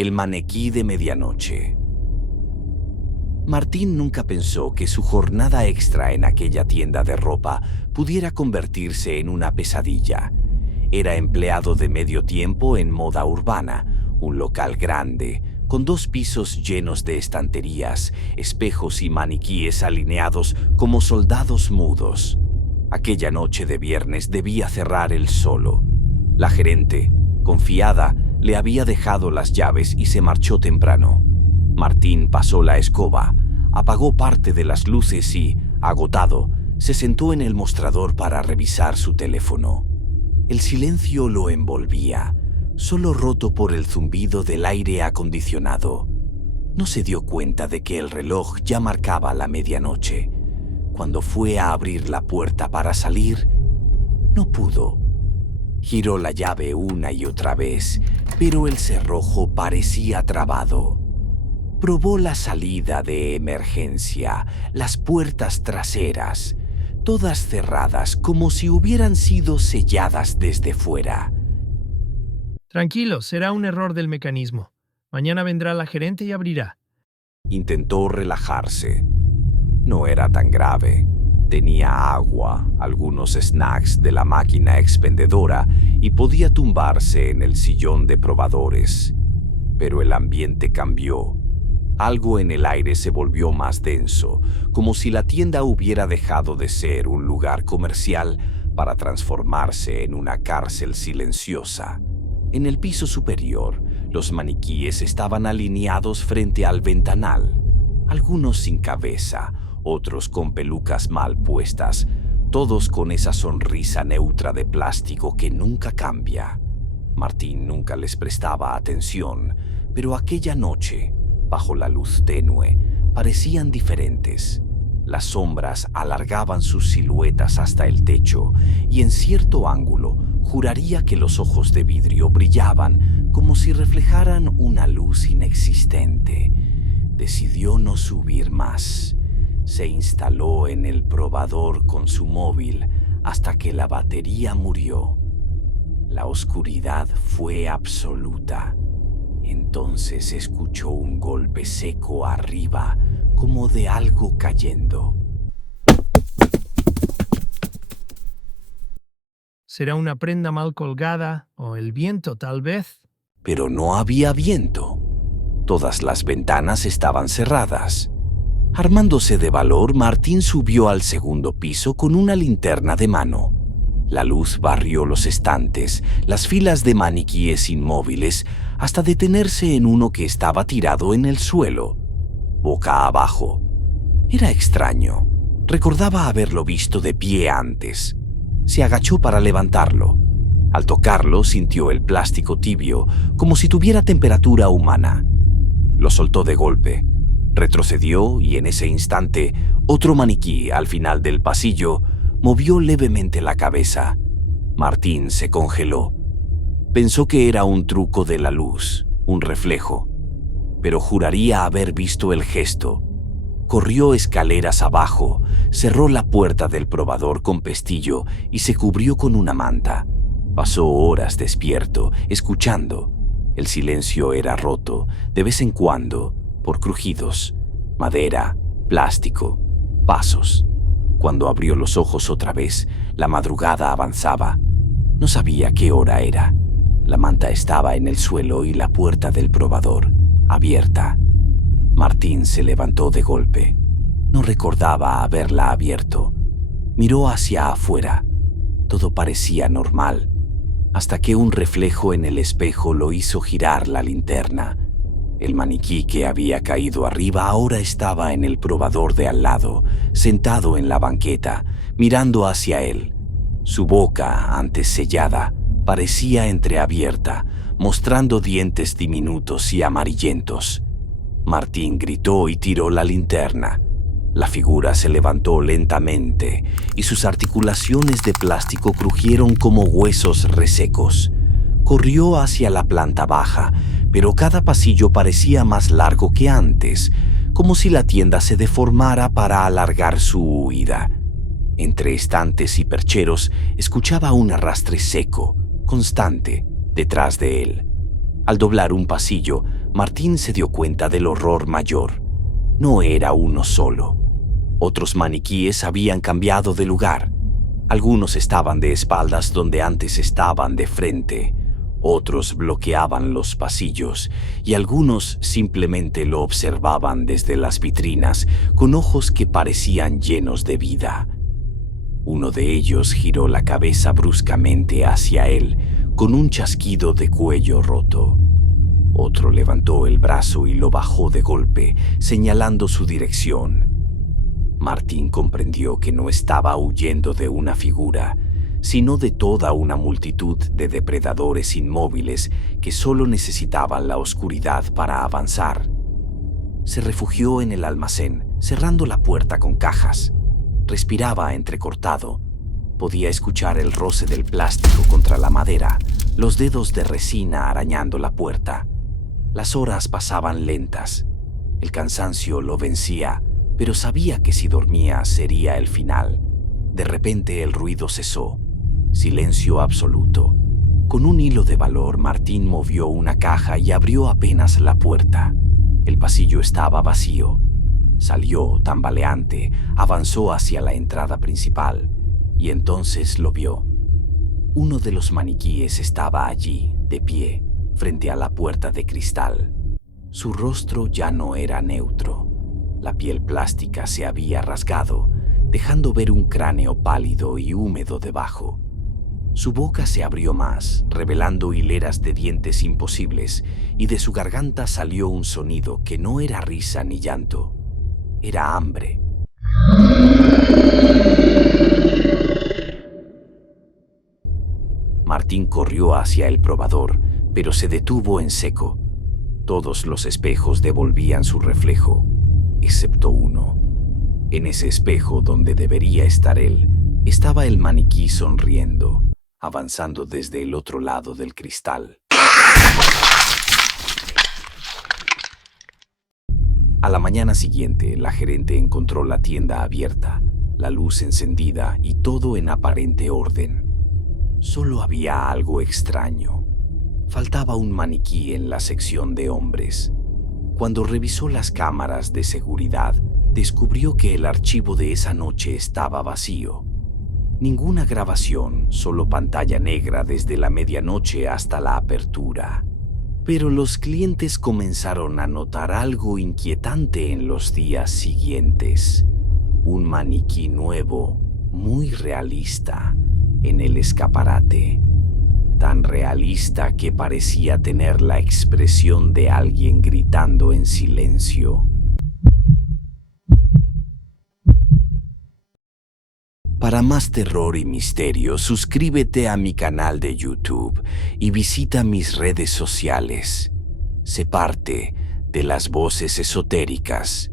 El maniquí de medianoche. Martín nunca pensó que su jornada extra en aquella tienda de ropa pudiera convertirse en una pesadilla. Era empleado de medio tiempo en Moda Urbana, un local grande, con 2 pisos llenos de estanterías, espejos y maniquíes alineados como soldados mudos. Aquella noche de viernes debía cerrar él solo. La gerente, confiada, le había dejado las llaves y se marchó temprano. Martín pasó la escoba, apagó parte de las luces y, agotado, se sentó en el mostrador para revisar su teléfono. El silencio lo envolvía, solo roto por el zumbido del aire acondicionado. No se dio cuenta de que el reloj ya marcaba la medianoche. Cuando fue a abrir la puerta para salir, no pudo. Giró la llave una y otra vez, pero el cerrojo parecía trabado. Probó la salida de emergencia, las puertas traseras, todas cerradas como si hubieran sido selladas desde fuera. Tranquilo, será un error del mecanismo. Mañana vendrá la gerente y abrirá. Intentó relajarse. No era tan grave. Tenía agua, algunos snacks de la máquina expendedora y podía tumbarse en el sillón de probadores. Pero el ambiente cambió. Algo en el aire se volvió más denso, como si la tienda hubiera dejado de ser un lugar comercial para transformarse en una cárcel silenciosa. En el piso superior, los maniquíes estaban alineados frente al ventanal, algunos sin cabeza, otros con pelucas mal puestas, todos con esa sonrisa neutra de plástico que nunca cambia. Martín nunca les prestaba atención, pero aquella noche, bajo la luz tenue, parecían diferentes. Las sombras alargaban sus siluetas hasta el techo y en cierto ángulo juraría que los ojos de vidrio brillaban como si reflejaran una luz inexistente. Decidió no subir más. Se instaló en el probador con su móvil hasta que la batería murió. La oscuridad fue absoluta. Entonces escuchó un golpe seco arriba, como de algo cayendo. ¿Será una prenda mal colgada o el viento, tal vez? Pero no había viento. Todas las ventanas estaban cerradas. Armándose de valor, Martín subió al segundo piso con una linterna de mano. La luz barrió los estantes, las filas de maniquíes inmóviles, hasta detenerse en uno que estaba tirado en el suelo, boca abajo. Era extraño. Recordaba haberlo visto de pie antes. Se agachó para levantarlo. Al tocarlo, sintió el plástico tibio, como si tuviera temperatura humana. Lo soltó de golpe. Retrocedió y en ese instante, otro maniquí al final del pasillo movió levemente la cabeza. Martín se congeló. Pensó que era un truco de la luz, un reflejo, pero juraría haber visto el gesto. Corrió escaleras abajo, cerró la puerta del probador con pestillo y se cubrió con una manta. Pasó horas despierto, escuchando. El silencio era roto, de vez en cuando, por crujidos, madera, plástico, pasos. Cuando abrió los ojos otra vez, la madrugada avanzaba. No sabía qué hora era. La manta estaba en el suelo y la puerta del probador, abierta. Martín se levantó de golpe. No recordaba haberla abierto. Miró hacia afuera. Todo parecía normal, hasta que un reflejo en el espejo lo hizo girar la linterna. El maniquí que había caído arriba ahora estaba en el probador de al lado, sentado en la banqueta, mirando hacia él. Su boca, antes sellada, parecía entreabierta, mostrando dientes diminutos y amarillentos. Martín gritó y tiró la linterna. La figura se levantó lentamente y sus articulaciones de plástico crujieron como huesos resecos. Corrió hacia la planta baja, pero cada pasillo parecía más largo que antes, como si la tienda se deformara para alargar su huida. Entre estantes y percheros escuchaba un arrastre seco, constante, detrás de él. Al doblar un pasillo, Martín se dio cuenta del horror mayor. No era uno solo. Otros maniquíes habían cambiado de lugar. Algunos estaban de espaldas donde antes estaban de frente. Otros bloqueaban los pasillos y algunos simplemente lo observaban desde las vitrinas con ojos que parecían llenos de vida. Uno de ellos giró la cabeza bruscamente hacia él con un chasquido de cuello roto. Otro levantó el brazo y lo bajó de golpe, señalando su dirección. Martín comprendió que no estaba huyendo de una figura, sino de toda una multitud de depredadores inmóviles que solo necesitaban la oscuridad para avanzar. Se refugió en el almacén, cerrando la puerta con cajas. Respiraba entrecortado. Podía escuchar el roce del plástico contra la madera, los dedos de resina arañando la puerta. Las horas pasaban lentas. El cansancio lo vencía, pero sabía que si dormía sería el final. De repente el ruido cesó. Silencio absoluto. Con un hilo de valor, Martín movió una caja y abrió apenas la puerta. El pasillo estaba vacío. Salió tambaleante, avanzó hacia la entrada principal y entonces lo vio. Uno de los maniquíes estaba allí, de pie, frente a la puerta de cristal. Su rostro ya no era neutro. La piel plástica se había rasgado, dejando ver un cráneo pálido y húmedo debajo. Su boca se abrió más, revelando hileras de dientes imposibles, y de su garganta salió un sonido que no era risa ni llanto. Era hambre. Martín corrió hacia el probador, pero se detuvo en seco. Todos los espejos devolvían su reflejo, excepto uno. En ese espejo donde debería estar él, estaba el maniquí sonriendo, avanzando desde el otro lado del cristal. A la mañana siguiente, la gerente encontró la tienda abierta, la luz encendida y todo en aparente orden. Solo había algo extraño. Faltaba un maniquí en la sección de hombres. Cuando revisó las cámaras de seguridad, descubrió que el archivo de esa noche estaba vacío. Ninguna grabación, solo pantalla negra desde la medianoche hasta la apertura. Pero los clientes comenzaron a notar algo inquietante en los días siguientes. Un maniquí nuevo, muy realista, en el escaparate. Tan realista que parecía tener la expresión de alguien gritando en silencio. Para más terror y misterio, suscríbete a mi canal de YouTube y visita mis redes sociales. Sé parte de las voces esotéricas